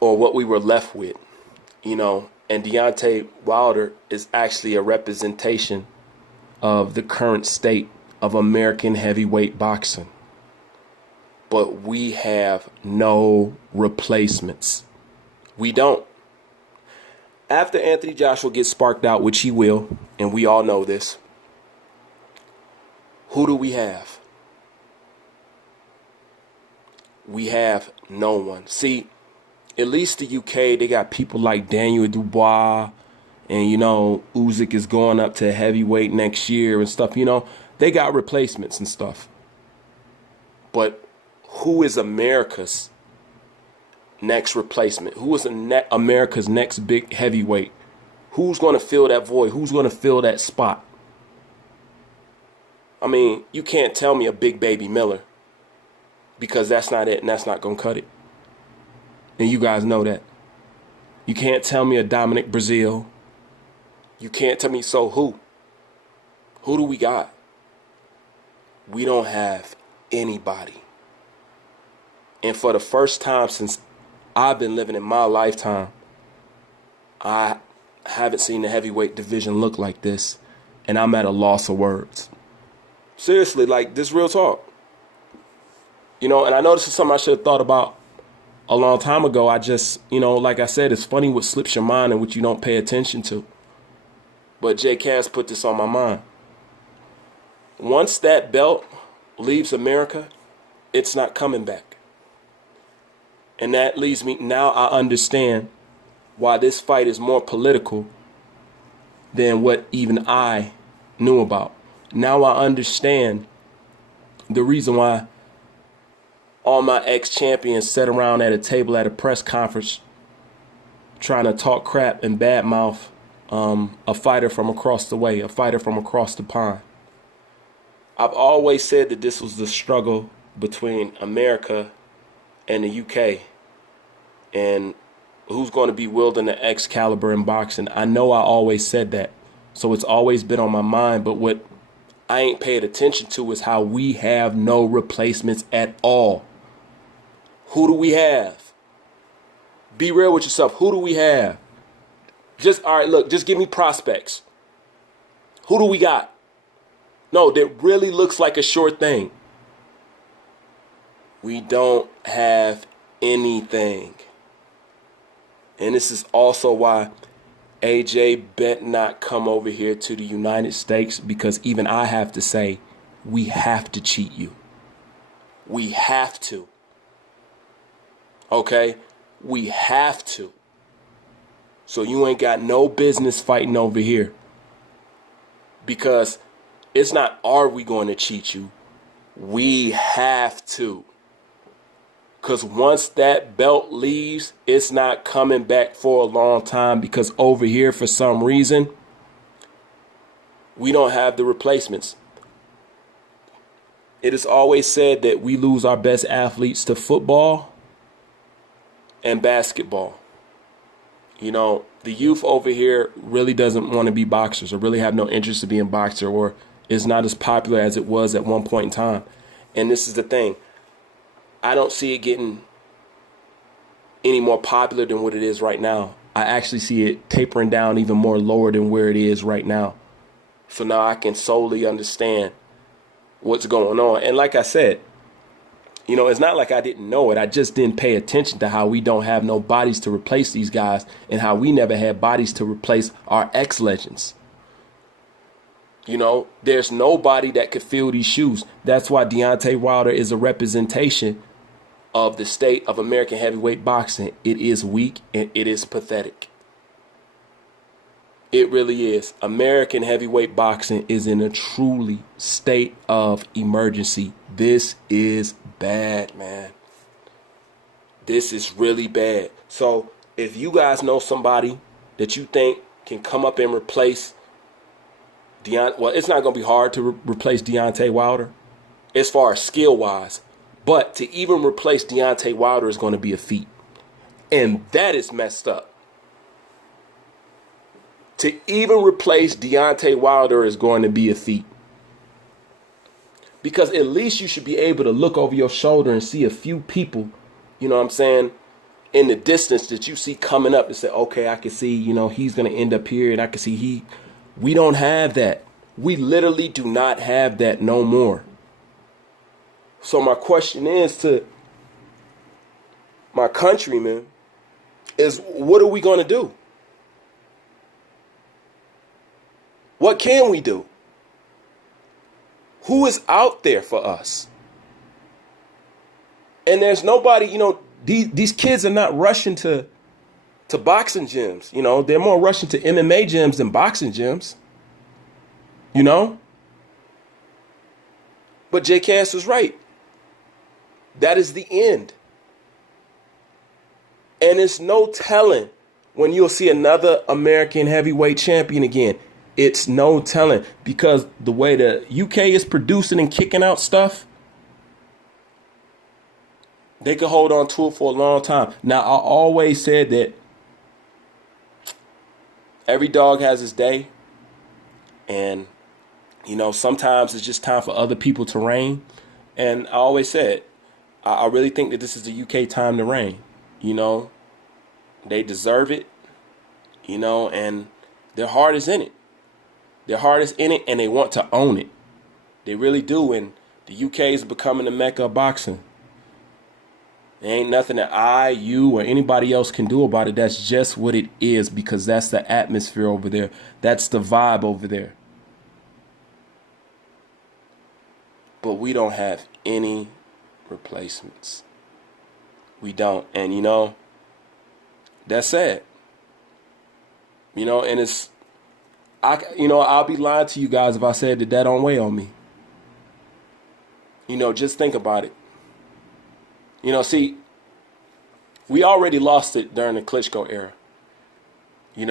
or what we were left with, and Deontay Wilder is actually a representation of the current state of American heavyweight boxing. But we have no replacements. We don't. After Anthony Joshua gets sparked out, which he will, and we all know this, who do we have? We have no one. See, at least the UK, they got people like Daniel Dubois, and, Usyk is going up to heavyweight next year and stuff. They got replacements and stuff. But who is America's next replacement? Who is America's next big heavyweight? Who's going to fill that void? Who's going to fill that spot? I mean, you can't tell me a Big Baby Miller, because that's not it, and that's not going to cut it. And you guys know that. You can't tell me a Dominic Brazil. You can't tell me, so who? Who do we got? We don't have anybody. And for the first time since I've been living in my lifetime, I haven't seen the heavyweight division look like this, and I'm at a loss of words. Seriously, like, this real talk. And I know this is something I should have thought about a long time ago. I just, like I said, it's funny what slips your mind and what you don't pay attention to. But Jay Cass put this on my mind. Once that belt leaves America, it's not coming back. And that leads me, now I understand why this fight is more political than what even I knew about. Now I understand the reason why all my ex-champions sat around at a table at a press conference trying to talk crap and badmouth a fighter from across the way, a fighter from across the pond. I've always said that this was the struggle between America and the UK, and who's going to be wielding the Excalibur in boxing. I know I always said that, so it's always been on my mind, but what I ain't paid attention to is how we have no replacements at all. Who do we have? Be real with yourself. Who do we have? All right, look, just give me prospects. Who do we got? No, that really looks like a sure thing. We don't have anything. And this is also why AJ bet not come over here to the United States, because even I have to say, we have to cheat you. We have to. Okay? We have to. So you ain't got no business fighting over here. Because it's not, are we going to cheat you? We have to. Because once that belt leaves, it's not coming back for a long time, because over here, for some reason, we don't have the replacements. It is always said that we lose our best athletes to football and basketball. The youth over here really doesn't want to be boxers, or really have no interest in being boxer, or is not as popular as it was at one point in time. And this is the thing. I don't see it getting any more popular than what it is right now. I actually see it tapering down even more lower than where it is right now. So now I can solely understand what's going on. And like I said, it's not like I didn't know it. I just didn't pay attention to how we don't have no bodies to replace these guys, and how we never had bodies to replace our ex-legends. There's nobody that could fill these shoes. That's why Deontay Wilder is a representation of the state of American heavyweight boxing. It is weak and it is pathetic. It really is. American heavyweight boxing is in a truly state of emergency. This is bad, man. This is really bad. So if you guys know somebody that you think can come up and replace well, it's not going to be hard to replace Deontay Wilder as far as skill-wise. But to even replace Deontay Wilder is going to be a feat. And that is messed up. To even replace Deontay Wilder is going to be a feat. Because at least you should be able to look over your shoulder and see a few people, in the distance that you see coming up and say, okay, I can see, he's going to end up here, and I can see we don't have that. We literally do not have that no more. So my question is to my countrymen is, what are we going to do? What can we do? Who is out there for us? And there's nobody, these kids are not rushing to boxing gyms. They're more rushing to MMA gyms than boxing gyms. But J. Cass is right. That is the end. And it's no telling when you'll see another American heavyweight champion again. It's no telling, because the way the UK is producing and kicking out stuff, they could hold on to it for a long time. Now, I always said that every dog has his day. And, sometimes it's just time for other people to reign. And I always said, I really think that this is the UK time to reign. They deserve it, and their heart is in it. Their heart is in it, and they want to own it. They really do. And the UK is becoming the mecca of boxing. There ain't nothing that I, you, or anybody else can do about it. That's just what it is, because that's the atmosphere over there. That's the vibe over there. But we don't have any replacements. We don't. And, that's sad. And it's, I'll be lying to you guys if I said that don't weigh on me. Just think about it. See, we already lost it during the Klitschko era. We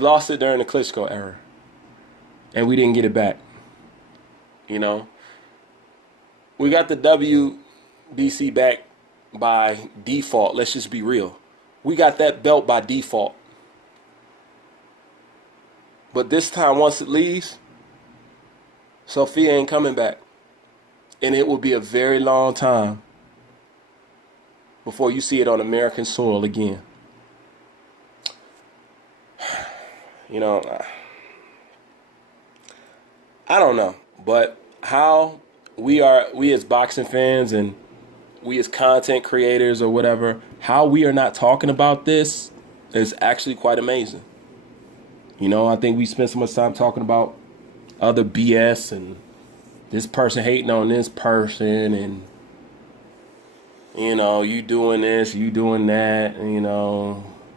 lost it during the Klitschko era. And we didn't get it back. We got the WBC back by default. Let's just be real. We got that belt by default. But this time, once it leaves, Sophia ain't coming back. And it will be a very long time before you see it on American soil again. I don't know. But how we as boxing fans and we as content creators or whatever, how we are not talking about this is actually quite amazing. I think we spend so much time talking about other BS and this person hating on this person and, you doing this, you doing that,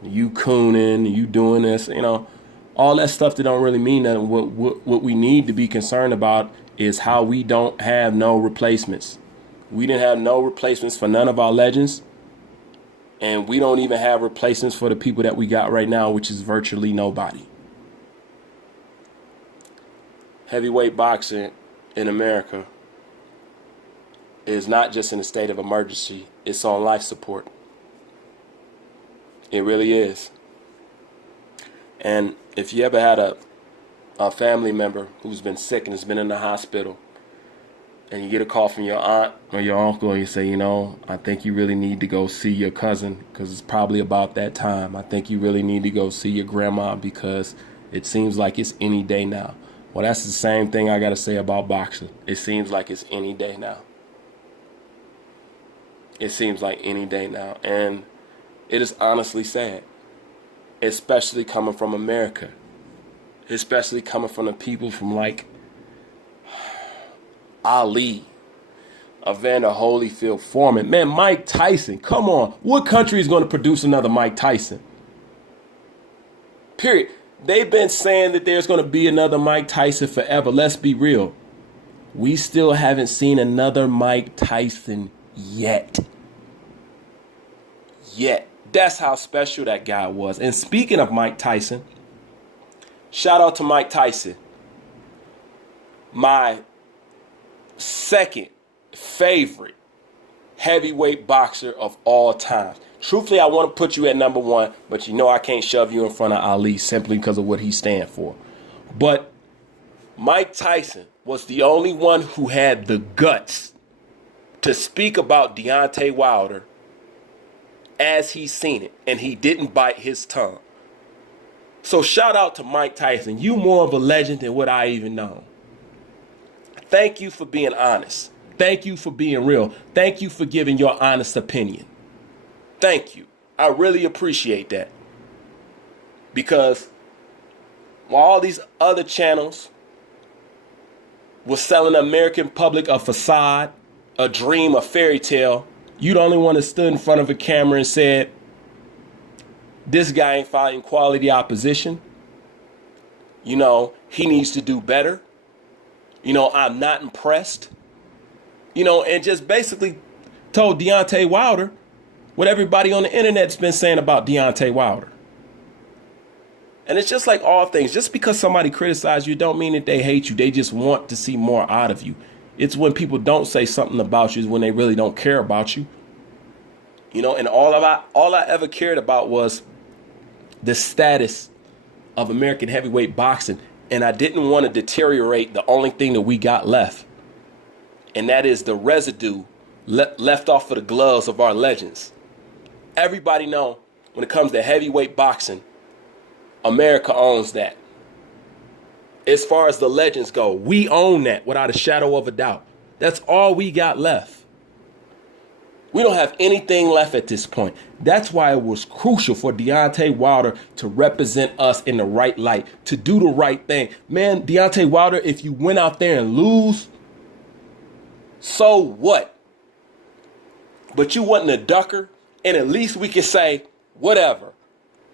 you cooning, you doing this, all that stuff that don't really mean nothing. What we need to be concerned about is how we don't have no replacements. We didn't have no replacements for none of our legends. And we don't even have replacements for the people that we got right now, which is virtually nobody. Heavyweight boxing in America is not just in a state of emergency. It's on life support. It really is. And if you ever had a family member who's been sick and has been in the hospital, and you get a call from your aunt or your uncle, and you say, I think you really need to go see your cousin because it's probably about that time. I think you really need to go see your grandma because it seems like it's any day now. Well, that's the same thing I got to say about boxing. It seems like it's any day now. It seems like any day now. And it is honestly sad, especially coming from America, especially coming from the people from like Ali, Evander Holyfield, Foreman. Man, Mike Tyson, come on. What country is going to produce another Mike Tyson? Period. They've been saying that there's going to be another Mike Tyson forever. Let's be real. We still haven't seen another Mike Tyson yet. That's how special that guy was. And speaking of Mike Tyson, shout out to Mike Tyson. My second favorite heavyweight boxer of all time. Truthfully, I want to put you at number one, but I can't shove you in front of Ali simply because of what he stands for. But Mike Tyson was the only one who had the guts to speak about Deontay Wilder as he's seen it, and he didn't bite his tongue. So shout out to Mike Tyson. You more of a legend than what I even know. Thank you for being honest. Thank you for being real. Thank you for giving your honest opinion. Thank you. I really appreciate that. Because while all these other channels were selling the American public a facade, a dream, a fairy tale, you the only one that stood in front of a camera and said, this guy ain't fighting quality opposition. You know, he needs to do better. You know, I'm not impressed. You know, and just basically told Deontay Wilder what everybody on the internet's been saying about Deontay Wilder. And it's just like all things. Just because somebody criticizes you don't mean that they hate you. They just want to see more out of you. It's when people don't say something about you is when they really don't care about you. You know, and all I ever cared about was the status of American heavyweight boxing. And I didn't want to deteriorate the only thing that we got left. And that is the residue left off of the gloves of our legends. Everybody know when it comes to heavyweight boxing, America owns that. As far as the legends go, we own that without a shadow of a doubt. That's all we got left. We don't have anything left at this point. That's why it was crucial for Deontay Wilder to represent us in the right light, to do the right thing. Man, Deontay Wilder, if you went out there and lose, so what? But you wasn't a ducker, and at least we could say, whatever.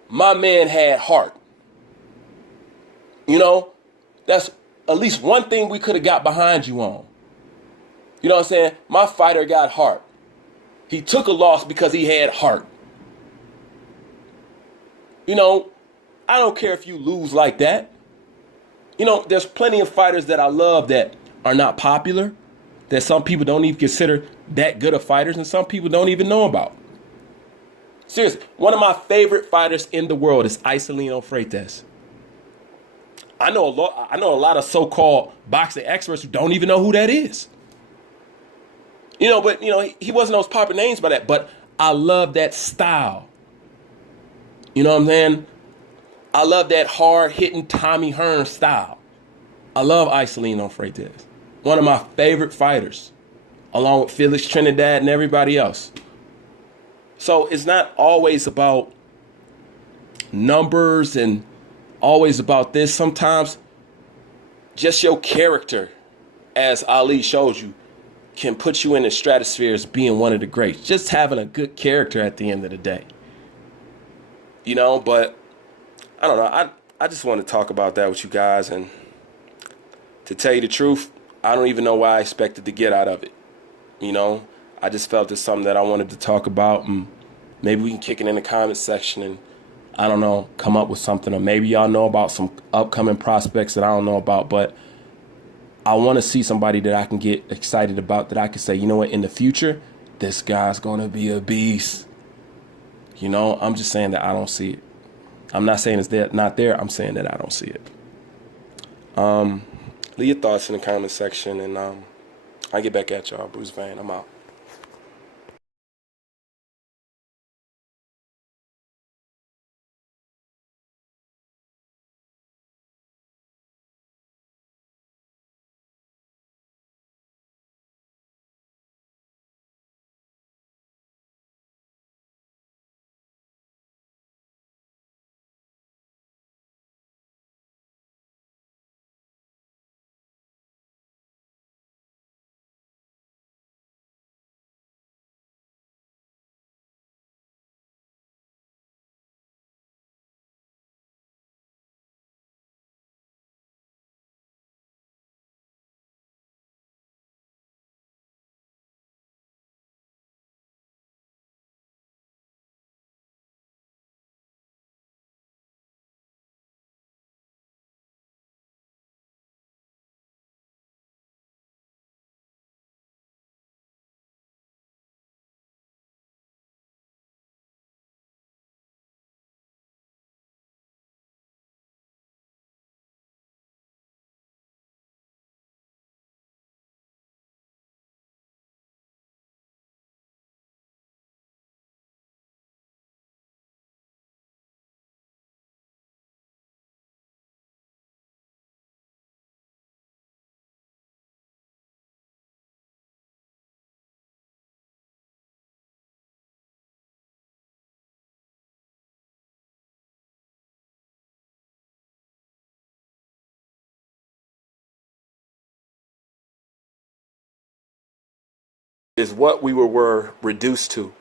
My man had heart. You know, that's at least one thing we could have got behind you on. You know what I'm saying? My fighter got heart. He took a loss because he had heart. You know, I don't care if you lose like that. You know, there's plenty of fighters that I love that are not popular, that some people don't even consider that good of fighters, and some people don't even know about. Seriously, one of my favorite fighters in the world is Isolino Freitas. I know a lot of so-called boxing experts who don't even know who that is. You know, but, you know, he wasn't those popular names by that. But I love that style. You know what I'm saying? I love that hard-hitting Tommy Hearn style. I love Isolino Freitas. One of my favorite fighters, along with Felix Trinidad and everybody else. So it's not always about numbers and always about this. Sometimes just your character, as Ali showed you, can put you in the stratosphere as being one of the greats. Just having a good character at the end of the day. You know, but I don't know. I just want to talk about that with you guys. And to tell you the truth, I don't even know what I expected to get out of it. You know, I just felt it's something that I wanted to talk about. And maybe we can kick it in the comment section and, I don't know, come up with something. Or maybe y'all know about some upcoming prospects that I don't know about. But I want to see somebody that I can get excited about, that I can say, you know what, in the future, this guy's going to be a beast. You know, I'm just saying that I don't see it. I'm not saying it's there, not there. I'm saying that I don't see it. Leave your thoughts in the comment section, and I'll get back at y'all. Bruce Van, I'm out. is what we were reduced to.